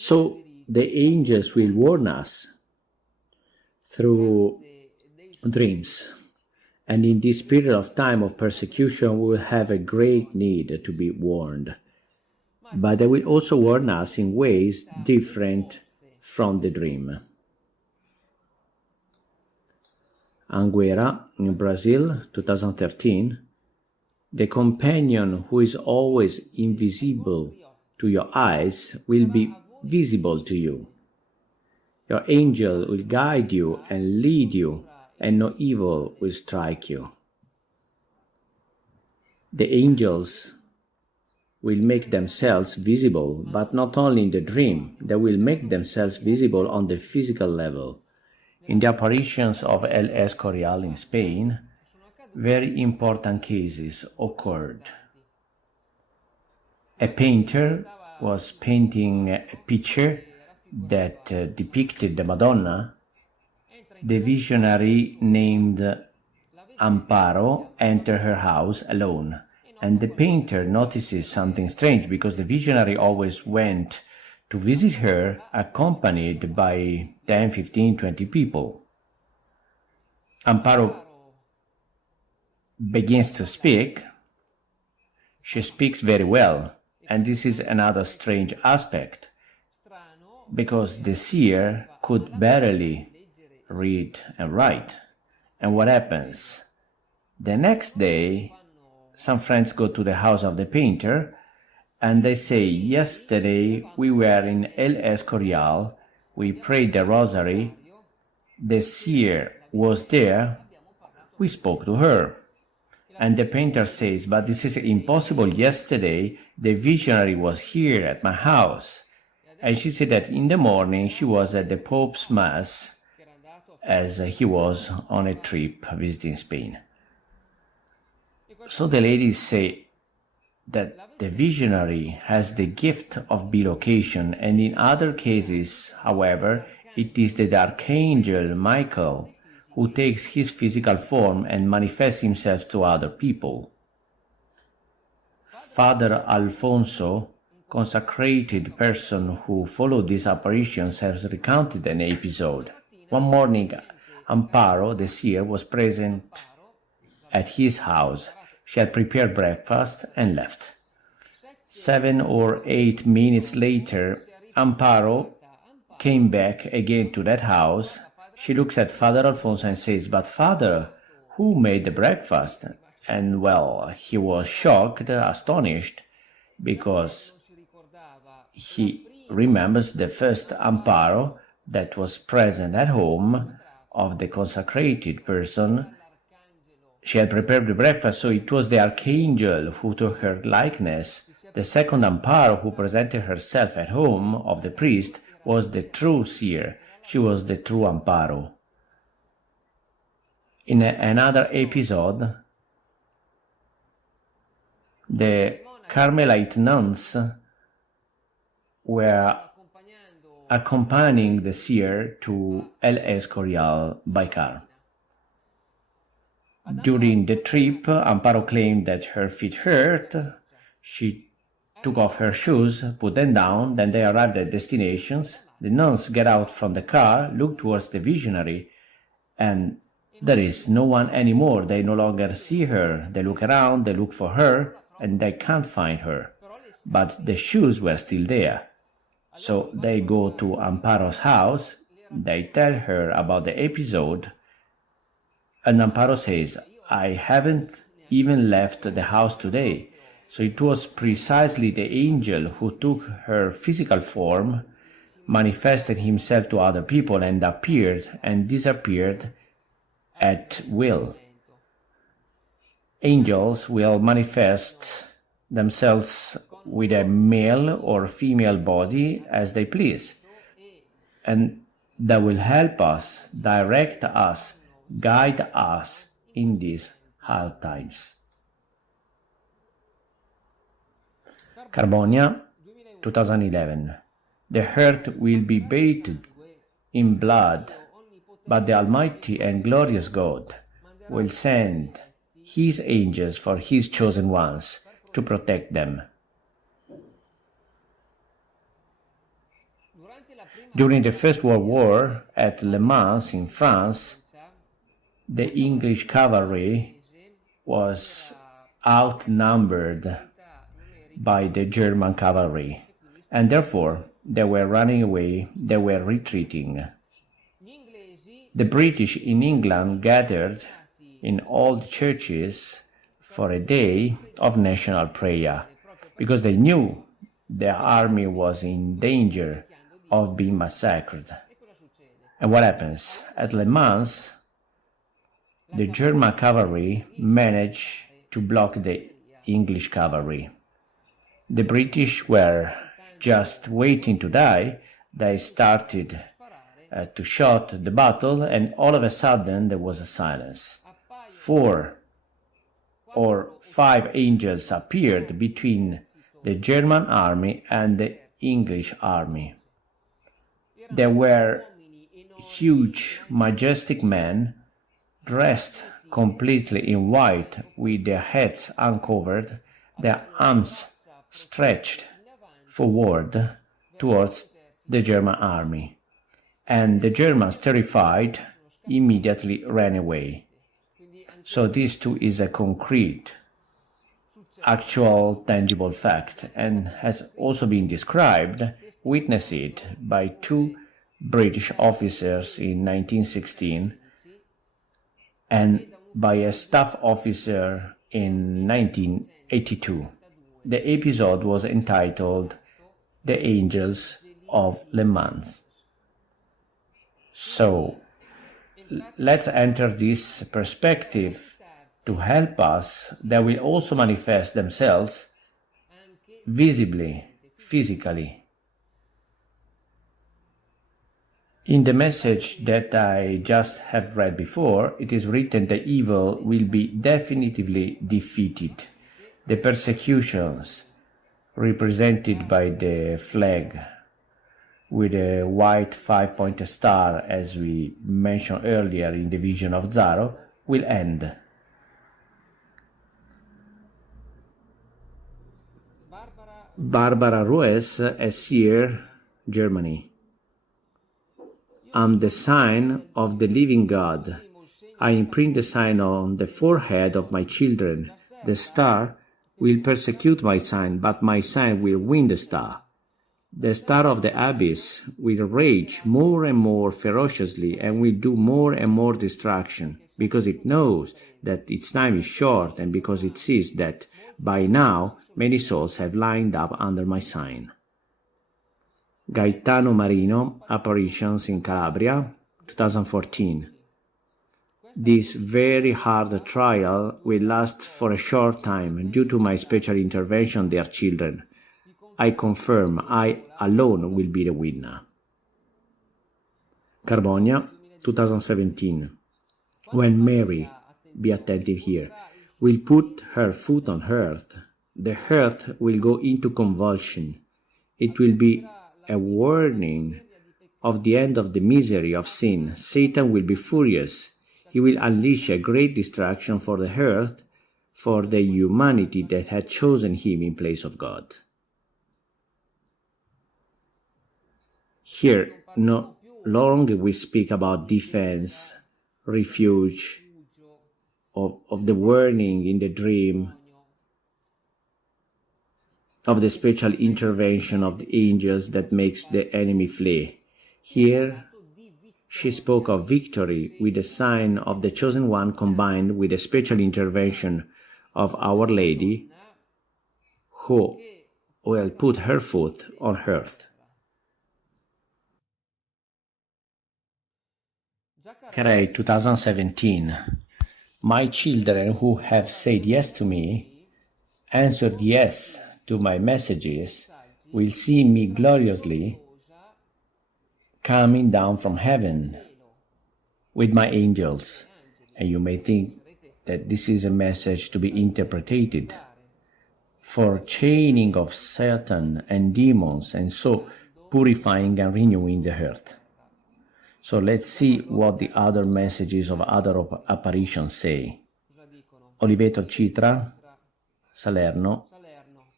So the angels will warn us through dreams. And in this period of time of persecution, we will have a great need to be warned. But they will also warn us in ways different from the dream. Anguera, in Brazil, 2013, the companion who is always invisible to your eyes will be visible to you. Your angel will guide you and lead you, and no evil will strike you. The angels will make themselves visible, but not only in the dream, they will make themselves visible on the physical level. In the apparitions of El Escorial in Spain, very important cases occurred. A painter was painting a picture that depicted the Madonna. The visionary named Amparo entered her house alone, and the painter notices something strange because the visionary always went to visit her accompanied by 10, 15, 20 people. Amparo begins to speak. She speaks very well, and this is another strange aspect, because the seer could barely read and write. And what happens? The next day, some friends go to the house of the painter, and they say, yesterday we were in El Escorial, we prayed the rosary, the seer was there, we spoke to her. And the painter says, but this is impossible, yesterday the visionary was here at my house. And she said that in the morning she was at the Pope's Mass as he was on a trip visiting Spain. So the ladies say that the visionary has the gift of bilocation, and in other cases, however, it is the archangel Michael who takes his physical form and manifests himself to other people. Father Alfonso, consecrated person who followed these apparitions, has recounted an episode. One morning, Amparo, the seer, was present at his house. She had prepared breakfast and left. 7 or 8 minutes later, Amparo came back again to that house. She looks at Father Alfonso and says, but Father, who made the breakfast? And well, he was shocked, astonished, because he remembers the first Amparo that was present at home of the consecrated person. She had prepared the breakfast, so it was the archangel who took her likeness. The second Amparo, who presented herself at home of the priest, was the true seer. She was the true Amparo. In another episode, the Carmelite nuns were accompanying the seer to El Escorial by car. During the trip, Amparo claimed that her feet hurt. She took off her shoes, put them down, then they arrived at destinations. The nuns get out from the car, look towards the visionary, and there is no one anymore. They no longer see her. They look around, they look for her, and they can't find her. But the shoes were still there. So they go to Amparo's house, they tell her about the episode, and Amparo says, I haven't even left the house today. So it was precisely the angel who took her physical form, manifested himself to other people, and appeared and disappeared at will. Angels will manifest themselves with a male or female body as they please, and that will help us, direct us, guide us in these hard times. Carbonia, 2011. The earth will be bathed in blood, but the Almighty and glorious God will send His angels for His chosen ones to protect them. During the First World War at Le Mans in France, the English cavalry was outnumbered by the German cavalry, and therefore they were running away, they were retreating. The British in England gathered in old churches for a day of national prayer, because they knew their army was in danger of being massacred. And what happens? At Le Mans, the German cavalry managed to block the English cavalry. The British were just waiting to die. They started to shoot the battle, and all of a sudden there was a silence. 4 or 5 angels appeared between the German army and the English army. They were huge, majestic men, dressed completely in white, with their heads uncovered, their arms stretched forward towards the German army. And the Germans, terrified, immediately ran away. So this too is a concrete, actual, tangible fact, and has also been described, witnessed by 2 British officers in 1916 and by a staff officer in 1982. The episode was entitled "The Angels of Le Mans." So, let's enter this perspective to help us. They will also manifest themselves visibly, physically. In the message that I just have read before, it is written that evil will be definitively defeated. The persecutions, represented by the flag with a white 5-pointed star, as we mentioned earlier in the vision of Zaro, will end. Barbara Ruiz, Sierre, Germany. I'm the sign of the living God. I imprint the sign on the forehead of my children. The star will persecute my sign, but my sign will win the star. The star of the abyss will rage more and more ferociously and will do more and more destruction, because it knows that its time is short and because it sees that by now many souls have lined up under my sign. Gaetano Marino, Apparitions in Calabria, 2014. This very hard trial will last for a short time due to my special intervention, dear children. I confirm I alone will be the winner. Carbonia, 2017. When Mary, be attentive here, will put her foot on earth, the earth will go into convulsion. It will be a warning of the end of the misery of sin. Satan will be furious. He will unleash a great destruction for the earth, for the humanity that had chosen him in place of God. Here, no longer we speak about defense, refuge, of the warning in the dream, of the special intervention of the angels that makes the enemy flee. Here, she spoke of victory with the sign of the chosen one combined with the special intervention of Our Lady, who will put her foot on earth. Carey, 2017. My children who have said yes to me, answered yes to my messages, will see me gloriously coming down from heaven with my angels. And you may think that this is a message to be interpreted for chaining of Satan and demons, and so purifying and renewing the earth. So let's see what the other messages of other apparitions say. Oliveto Citra, Salerno,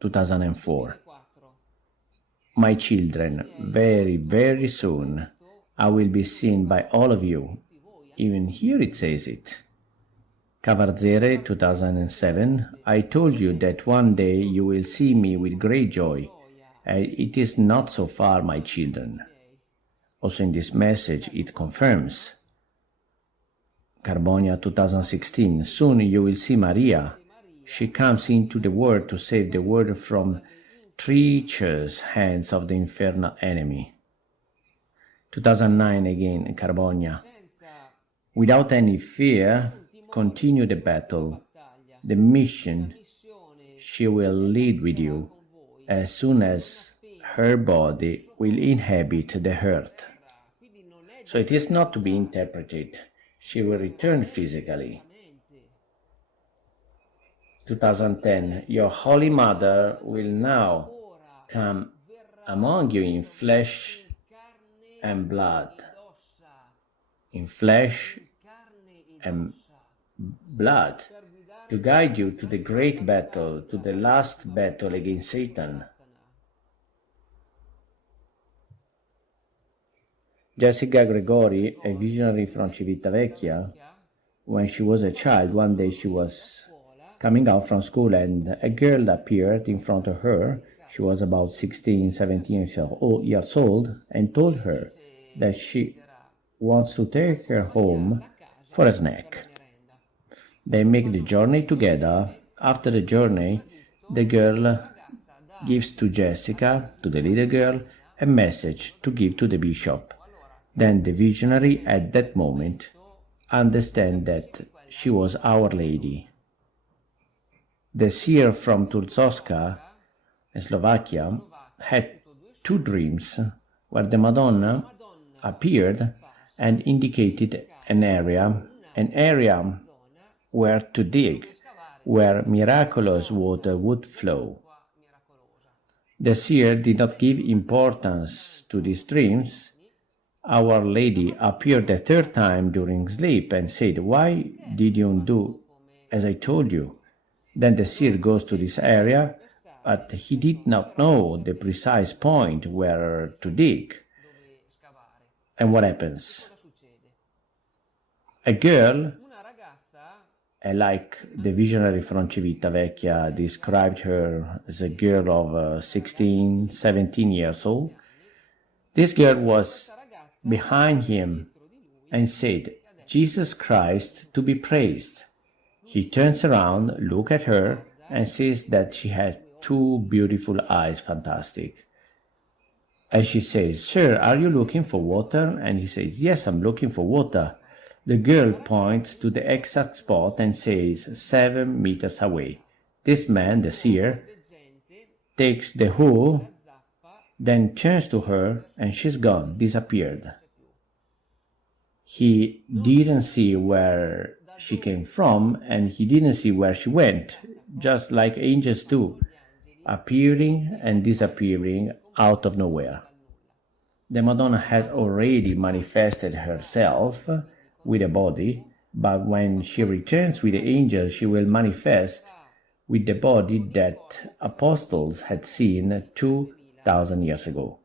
2004. My children, very, very soon I will be seen by all of you. Even here it says it. Cavarzere 2007, I told you that one day you will see me with great joy. And it is not so far, my children. Also in this message it confirms. Carbonia 2016, soon you will see Maria. She comes into the world to save the world from treacherous hands of the infernal enemy. 2009 again, Carbonia. Without any fear, continue the battle, the mission she will lead with you as soon as her body will inhabit the earth. So it is not to be interpreted. She will return physically. 2010, your Holy Mother will now come among you in flesh and blood. In flesh and blood, to guide you to the great battle, to the last battle against Satan. Jessica Gregori, a visionary from Civitavecchia, when she was a child, one day she was coming out from school and a girl appeared in front of her. She was about 16, 17 years old and told her that she wants to take her home for a snack. They make the journey together. After the journey, the girl gives to Jessica, to the little girl, a message to give to the bishop. Then the visionary at that moment understand that she was Our Lady. The seer from Turzowska, in Slovakia, had two dreams where the Madonna appeared and indicated an area where to dig, where miraculous water would flow. The seer did not give importance to these dreams. Our Lady appeared a third time during sleep and said, "Why did you do as I told you?" Then the seer goes to this area, but he did not know the precise point where to dig. And what happens? A girl, like the visionary from Civitavecchia described her as a girl of 16, 17 years old, this girl was behind him and said, "Jesus Christ to be praised." He turns around, looks at her, and sees that she has two beautiful eyes, fantastic. And she says, "Sir, are you looking for water?" And he says, "Yes, I'm looking for water." The girl points to the exact spot and says, 7 meters away. This man, the seer, takes the hoe, then turns to her, and she's gone, disappeared. He didn't see where she came from, and he didn't see where she went, just like angels do, appearing and disappearing out of nowhere. The Madonna has already manifested herself with a body, but when she returns with the angels, she will manifest with the body that apostles had seen 2,000 years ago.